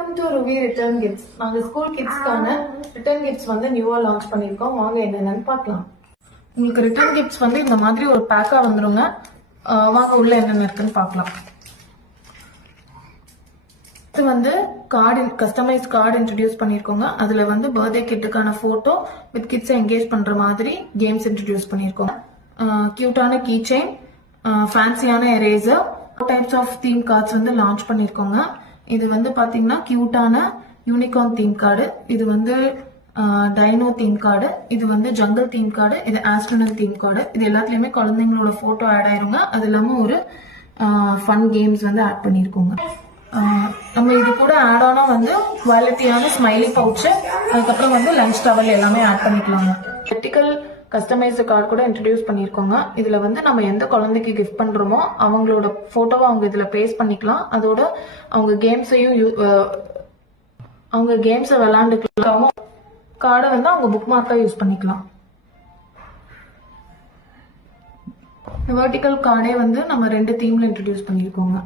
Welcome to Ruby Return Gifts. நாங்க school கிட்ஸ்க்கான return gifts வந்து நியூவா லான்ச் பண்ணிருக்கோம். வாங்க என்னென்னு பார்க்கலாம். உங்களுக்கு ரிட்டர்ன் கிஃப்ட்ஸ் வந்து இந்த மாதிரி ஒரு பேக்கா வந்துருங்க. வாங்க உள்ள என்னென்ன இருக்குன்னு பார்க்கலாம். இது வந்து கார்டு, கஸ்டமைஸ் கார்டு இன்ட்ரடியூஸ் பண்ணிருக்கோங்க. அதுல வந்து பர்த்டே கிட்டுக்கான போட்டோ வித் கிட்ஸ் என்கேஜ் பண்ற மாதிரி கேம்ஸ் இன்ட்ரடியூஸ் பண்ணிருக்கோம். கியூட்டான கீ செயின், ஃபேன்சியான eraser, types of theme cards வந்து லான்ச் பண்ணிருக்கோங்க. இது வந்து பாத்தீங்கன்னா கியூட்டான யூனிகார்ன் தீம் கார்டு, இது வந்து டைனோ தீம் கார்டு, இது வந்து ஜங்கல் தீம் கார்டு, இது ஆஸ்ட்ரோனல் தீம் கார்டு. இது எல்லாத்துலயுமே குழந்தைங்களோட போட்டோ ஆட் ஆயிருங்க. அது இல்லாம ஒரு ஃபன் கேம்ஸ் வந்து ஆட் பண்ணிருக்கோங்க. நம்ம இது கூட ஆட் ஆனா வந்து குவாலிட்டியான ஸ்மைலி பவுச்சு, அதுக்கப்புறம் வந்து லஞ்ச் டவல் எல்லாமே ஆட் பண்ணிக்கலாங்க. வெர்டிகல் கஸ்டமைஸ்டு கார்டு கூட இன்ட்ரடியூஸ் பண்ணிருக்கோங்க. இதுல வந்து நம்ம எந்த குழந்தைக்கு கிஃப்ட் பண்றோமோ அவங்களோட போட்டோவை அவங்க இதுல பேஸ்ட் பண்ணிக்கலாம். அதோட அவங்க கேம்ஸை விளையாண்டுக்கலாம். கார்டை வந்து அவங்க புக் மார்க்கா யூஸ் பண்ணிக்கலாம். வெர்டிகல் கார்டே வந்து நம்ம 2 தீம்ல இன்ட்ரடியூஸ் பண்ணிருக்கோங்க.